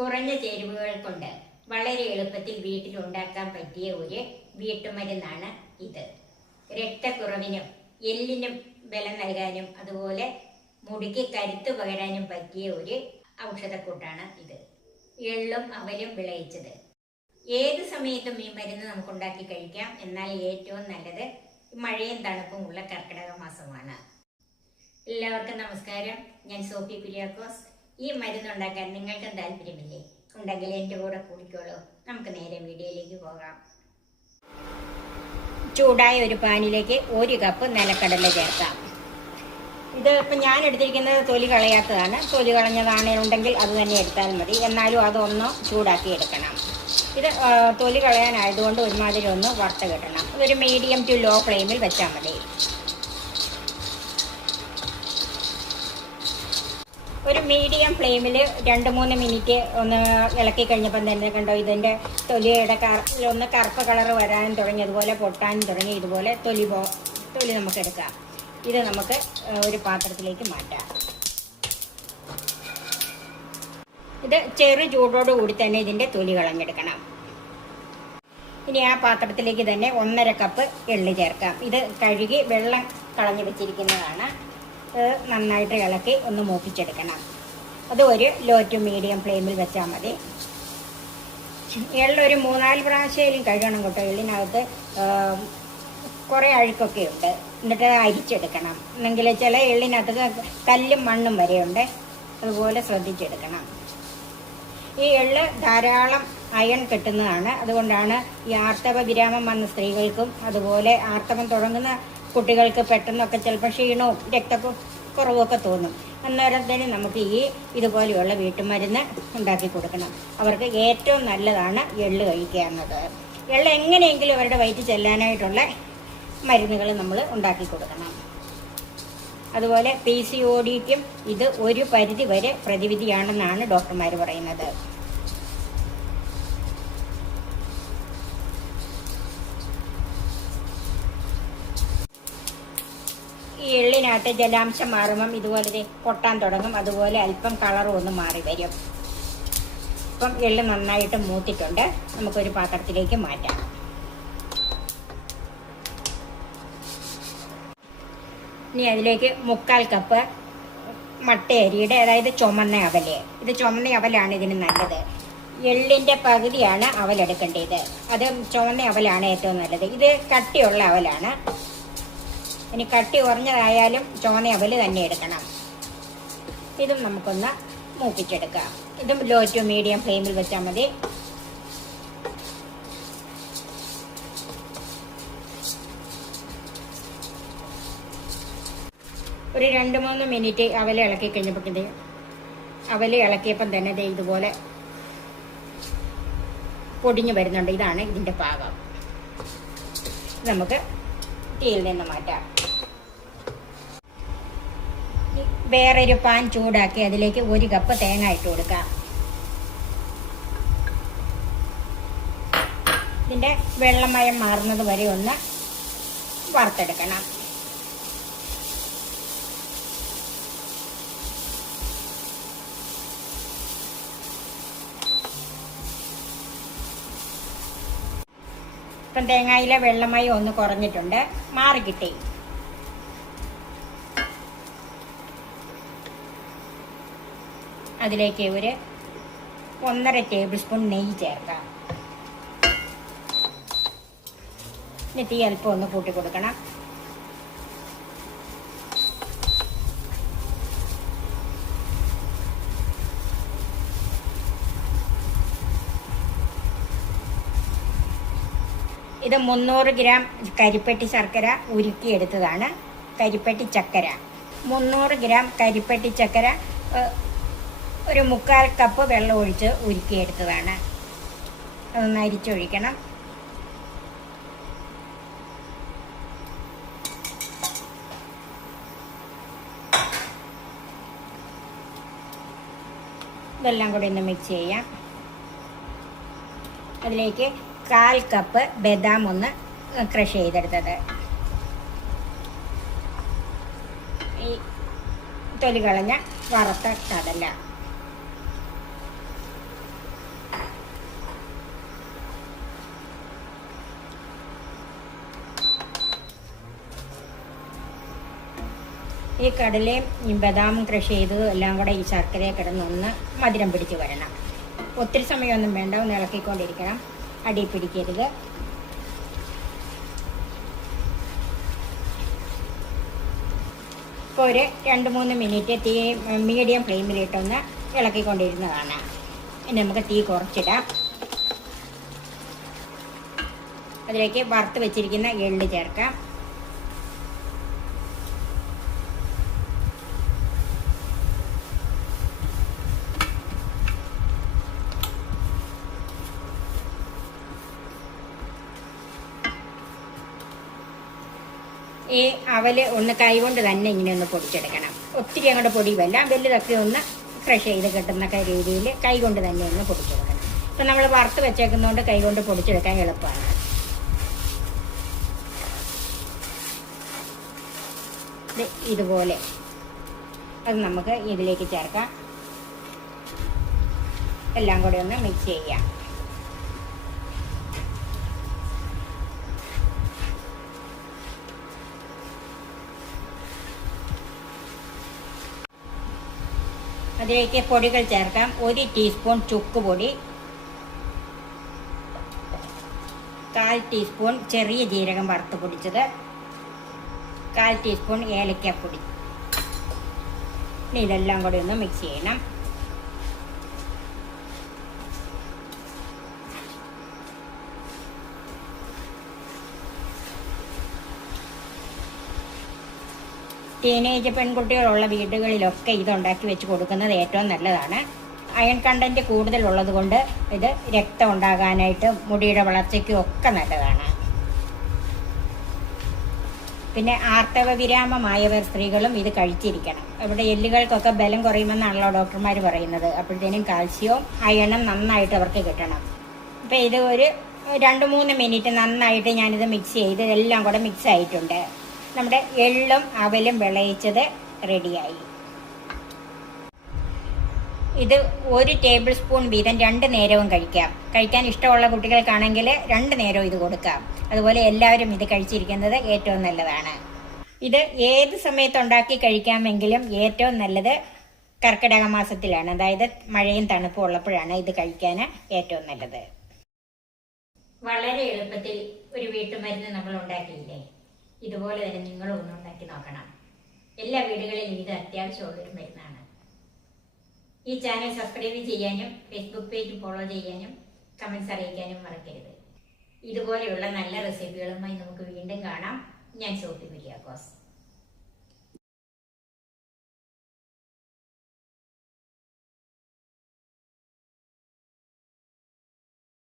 കുറഞ്ഞ ചേരുവകൾ കൊണ്ട് വളരെ എളുപ്പത്തിൽ വീട്ടിൽ ഉണ്ടാക്കാൻ പറ്റിയ ഒരു വീട്ടുമരുന്നാണ് ഇത്. രക്തക്കുറവിനും എല്ലിനും ബലം നൽകാനും അതുപോലെ മുടിക്ക് കരുത്ത് പകരാനും പറ്റിയ ഒരു ഔഷധക്കൂട്ടാണ് ഇത്. എള്ളും അവലും വിളയിച്ചത്. ഏത് സമയത്തും ഈ മരുന്ന് നമുക്ക് ഉണ്ടാക്കി കഴിക്കാം. എന്നാൽ ഏറ്റവും നല്ലത് മഴയും തണുപ്പും ഉള്ള കർക്കിടക മാസമാണ്. എല്ലാവർക്കും നമസ്കാരം. ഞാൻ സോഫി കുര്യാക്കോസ്. ഈ മരുന്ന് ഉണ്ടാക്കാൻ നിങ്ങൾക്കും താല്പര്യമില്ലേ? ഉണ്ടെങ്കിൽ എൻ്റെ കൂടെ കൂടിക്കോളൂ. നമുക്ക് നേരെ വീഡിയോയിലേക്ക് പോകാം. ചൂടായ ഒരു പാനിലേക്ക് 1 കപ്പ് നിലക്കടല ചേർക്കാം. ഇത് ഇപ്പം ഞാൻ എടുത്തിരിക്കുന്നത് തൊലി കളയാത്തതാണ്. തൊലി കളഞ്ഞതാണെന്നുണ്ടെങ്കിൽ അത് തന്നെ എടുത്താൽ മതി. എന്നാലും അതൊന്ന് ചൂടാക്കി എടുക്കണം. ഇത് തൊലി കളയാനായതുകൊണ്ട് ഒരുമാതിരി ഒന്ന് വറുത്ത് കിട്ടണം. ഇതൊരു മീഡിയം ടു ലോ ഫ്ലെയിമിൽ വെച്ചാൽ മതി. ഒരു മീഡിയം ഫ്ലെയിമിൽ 2-3 മിനിറ്റ് ഒന്ന് ഇളക്കി കഴിഞ്ഞപ്പം തന്നെ കണ്ടോ, ഇതിൻ്റെ തൊലിയുടെ ഒന്ന് കറുപ്പ് കളറ് വരാനും തുടങ്ങി, അതുപോലെ പൊട്ടാനും തുടങ്ങി. ഇതുപോലെ തൊലി നമുക്ക് എടുക്കാം. ഇത് നമുക്ക് ഒരു പാത്രത്തിലേക്ക് മാറ്റാം. ഇത് ചെറു ചൂടോട് കൂടി തന്നെ ഇതിൻ്റെ തൊലി കളഞ്ഞെടുക്കണം. ഇനി ആ പാത്രത്തിലേക്ക് തന്നെ 1.5 കപ്പ് എള്ള് ചേർക്കാം. ഇത് കഴുകി വെള്ളം കളഞ്ഞു വെച്ചിരിക്കുന്നതാണ്. നന്നായിട്ട് ഇളക്കി ഒന്ന് മൂപ്പിച്ചെടുക്കണം. അത് ഒരു ലോ ടു മീഡിയം ഫ്ലെയിമിൽ വെച്ചാൽ മതി. എള്ളൊരു 3-4 പ്രാവശ്യം കഴുകണം കേട്ടോ. എള്ളിനകത്ത് കുറേ അഴുക്കൊക്കെ ഉണ്ട്. എന്നിട്ട് അരിച്ചെടുക്കണം. എന്നെങ്കിൽ ചില എള്ളിനകത്ത് കല്ലും മണ്ണും വരെയുണ്ട്. അതുപോലെ ശ്രദ്ധിച്ചെടുക്കണം. ഈ എള്ള് ധാരാളം അയൺ കിട്ടുന്നതാണ്. അതുകൊണ്ടാണ് ഈ ആർത്തവ വിരാമം വന്ന സ്ത്രീകൾക്കും അതുപോലെ ആർത്തവം തുടങ്ങുന്ന കുട്ടികൾക്ക് പെട്ടെന്നൊക്കെ ചിലപ്പോൾ ക്ഷീണവും രക്തക്കുറവൊക്കെ തോന്നും. അന്നേരം തന്നെ നമുക്ക് ഇതുപോലെയുള്ള വീട്ടുമരുന്ന് ഉണ്ടാക്കി കൊടുക്കണം. അവർക്ക് ഏറ്റവും നല്ലതാണ് എള്ള് കഴിക്കുക എന്നത്. എള്ള് എങ്ങനെയെങ്കിലും അവരുടെ വയറ്റിൽ ചെല്ലാനായിട്ടുള്ള മരുന്നുകൾ നമ്മൾ ഉണ്ടാക്കി കൊടുക്കണം. അതുപോലെ PCODക്കും ഇത് ഒരു പരിധി വരെ പ്രതിവിധിയാണെന്നാണ് ഡോക്ടർമാർ പറയുന്നത്. ഈ എള്ളിനകത്ത് ജലാംശം മാറുമ്പം ഇതുപോലെ പൊട്ടാൻ തുടങ്ങും. അതുപോലെ അല്പം കളറും ഒന്ന് മാറി വരും. ഇപ്പം എള്ള് നന്നായിട്ട് മൂത്തിട്ടുണ്ട്. നമുക്കൊരു പാത്രത്തിലേക്ക് മാറ്റാം. ഇനി അതിലേക്ക് 3/4 കപ്പ് മട്ടയരിയുടെ, അതായത് ചുമന്ന അവല്. ഇത് ചുമന്ന അവലാണ് ഇതിന് നല്ലത്. എള്ളിൻ്റെ പകുതിയാണ് അവലെടുക്കേണ്ടത്. അത് ചുമന്ന അവലാണ് ഏറ്റവും നല്ലത്. ഇത് കട്ടിയുള്ള അവലാണ്. ഇനി കട്ടി കുറഞ്ഞതായാലും ചുവന്ന അവല് തന്നെ എടുക്കണം. ഇതും നമുക്കൊന്ന് മൂപ്പിച്ചെടുക്കാം. ഇതും ലോ ടു മീഡിയം ഫ്ലെയിമിൽ വെച്ചാൽ മതി. ഒരു 2-3 മിനിറ്റ് അവല് ഇളക്കി കഴിഞ്ഞപ്പോൾ അവല് ഇളക്കിയപ്പം തന്നെ ഇതുപോലെ പൊടിഞ്ഞു വരുന്നുണ്ട്. ഇതാണ് ഇതിൻ്റെ പാകം. നമുക്ക് തീയിൽ നിന്ന് മാറ്റാം. വേറൊരു പാൻ ചൂടാക്കി അതിലേക്ക് 1 കപ്പ് തേങ്ങ ഇട്ട് കൊടുക്കാം. ഇതിൻ്റെ വെള്ളമയം മാറുന്നത് വരെ ഒന്ന് വറുത്തെടുക്കണം. ഇപ്പം തേങ്ങയിലെ വെള്ളമയം ഒന്ന് കുറഞ്ഞിട്ടുണ്ട്, മാറിക്കിട്ടി. അതിലേക്ക് ഒരു 1.5 ടേബിൾ സ്പൂൺ നെയ്യ് ചേർക്കാം. ഇനി തീ അല്പം ഒന്ന് കൂട്ടി കൊടുക്കണം. ഇത് 300 ഗ്രാം കരിപ്പെട്ടി ശർക്കര ഉരുക്കിയെടുത്തതാണ്. കരിപ്പെട്ടി ചക്കര 300 ഗ്രാം കരിപ്പെട്ടി ചക്കര ഒരു 3/4 കപ്പ് വെള്ളം ഒഴിച്ച് ഉരുക്കിയെടുത്തതാണ്. അതൊന്ന് അരിച്ചൊഴിക്കണം. ഇതെല്ലാം കൂടി ഒന്ന് മിക്സ് ചെയ്യാം. അതിലേക്ക് 1/4 കപ്പ് ബദാം ഒന്ന് ക്രഷ് ചെയ്തെടുത്തത്, ഈ തൊലി കളഞ്ഞ വറുത്ത കടല, ഈ കടലയും ഈ ബദാമും ക്രഷ് ചെയ്തതും എല്ലാം കൂടെ ഈ ശർക്കരയെ കിടന്നൊന്ന് മധുരം പിടിച്ച് വരണം. ഒത്തിരി സമയമൊന്നും വേണ്ട, ഒന്ന് ഇളക്കിക്കൊണ്ടിരിക്കണം, അടി പിടിക്കരുത്. ഇപ്പോൾ ഒരു 2-3 മിനിറ്റ് തീ മീഡിയം ഫ്ലെയിമിലിട്ടൊന്ന് ഇളക്കിക്കൊണ്ടിരുന്നതാണ്. ഇനി നമുക്ക് തീ കുറച്ചിടാം. അതിലേക്ക് വറുത്ത് വെച്ചിരിക്കുന്ന എള്ള് ചേർക്കാം. ഈ അവല് ഒന്ന് കൈകൊണ്ട് തന്നെ ഇങ്ങനെ ഒന്ന് പൊടിച്ചെടുക്കണം. ഒത്തിരി അങ്ങോട്ട് പൊടിയുമല്ല, വലുതൊക്കെ ഒന്ന് ക്രഷ് ചെയ്ത് കിട്ടുന്ന രീതിയിൽ കൈകൊണ്ട് തന്നെ ഒന്ന് പൊടിച്ചെടുക്കണം. ഇപ്പം നമ്മൾ വറുത്ത് വെച്ചേക്കുന്നതുകൊണ്ട് കൈകൊണ്ട് പൊടിച്ചെടുക്കാൻ എളുപ്പമാണ്. ഇതുപോലെ അത് നമുക്ക് ഇതിലേക്ക് ചേർക്കാം. എല്ലാം കൂടെ ഒന്ന് മിക്സ് ചെയ്യാം. അതിലേക്ക് പൊടികൾ ചേർക്കാം. 1 ടീസ്പൂൺ ചുക്ക് പൊടി, 1/4 ടീസ്പൂൺ ചെറിയ ജീരകം വറുത്ത് പൊടിച്ചത്, 1/4 ടീസ്പൂൺ ഏലക്കപ്പൊടി. ഇതെല്ലാം കൂടി ഒന്ന് മിക്സ് ചെയ്യണം. ടീനേജ് പെൺകുട്ടികളുള്ള വീടുകളിലൊക്കെ ഇതുണ്ടാക്കി വെച്ച് കൊടുക്കുന്നത് ഏറ്റവും നല്ലതാണ്. അയൺ കണ്ടന്റ് കൂടുതലുള്ളത് കൊണ്ട് ഇത് രക്തം ഉണ്ടാകാനായിട്ട് മുടിയുടെ വളർച്ചയ്ക്കും ഒക്കെ നല്ലതാണ്. പിന്നെ ആർത്തവ വിരാമമായവർ സ്ത്രീകളും ഇത് കഴിച്ചിരിക്കണം. ഇവിടെ എല്ലുകൾക്കൊക്കെ ബലം കുറയുമെന്നാണല്ലോ ഡോക്ടർമാർ പറയുന്നത്. അപ്പോഴത്തേനും കാൽസ്യവും അയണും നന്നായിട്ട് അവർക്ക് കിട്ടണം. അപ്പം ഇത് ഒരു 2-3 മിനിറ്റ് നന്നായിട്ട് ഞാനിത് മിക്സ് ചെയ്ത് എല്ലാം കൂടെ മിക്സ് ആയിട്ടുണ്ട്. നമ്മുടെ എള്ളും അവലും വിളയിച്ചത് റെഡിയായി. ഇത് 1 ടേബിൾ സ്പൂൺ വീതം 2 നേരവും കഴിക്കാം. കഴിക്കാൻ ഇഷ്ടമുള്ള കുട്ടികൾക്കാണെങ്കിൽ 2 നേരവും ഇത് കൊടുക്കാം. അതുപോലെ എല്ലാവരും ഇത് കഴിച്ചിരിക്കുന്നത് ഏറ്റവും നല്ലതാണ്. ഇത് ഏത് സമയത്ത് ഉണ്ടാക്കി കഴിക്കാമെങ്കിലും ഏറ്റവും നല്ലത് കർക്കിടക മാസത്തിലാണ്. അതായത് മഴയും തണുപ്പും ഉള്ളപ്പോഴാണ് ഇത് കഴിക്കാൻ ഏറ്റവും നല്ലത്. വളരെ എളുപ്പത്തിൽ ഒരു വീട്ടുമരുന്ന് നമ്മൾ ഉണ്ടാക്കിയില്ലേ? ഇതുപോലെ തന്നെ നിങ്ങളും ഒന്ന് ഉണ്ടാക്കി നോക്കണം. എല്ലാ വീടുകളിലും ഇത് അത്യാവശ്യമുള്ളൊരു മരുന്നാണ്. ഈ ചാനൽ സബ്സ്ക്രൈബ് ചെയ്യാനും ഫേസ്ബുക്ക് പേജ് ഫോളോ ചെയ്യാനും കമന്റ്സ് അറിയിക്കാനും മറക്കരുത്. ഇതുപോലെയുള്ള നല്ല റെസിപ്പികളുമായി നമുക്ക് വീണ്ടും കാണാം. ഞാൻ സോഫി കുര്യാക്കോസ്.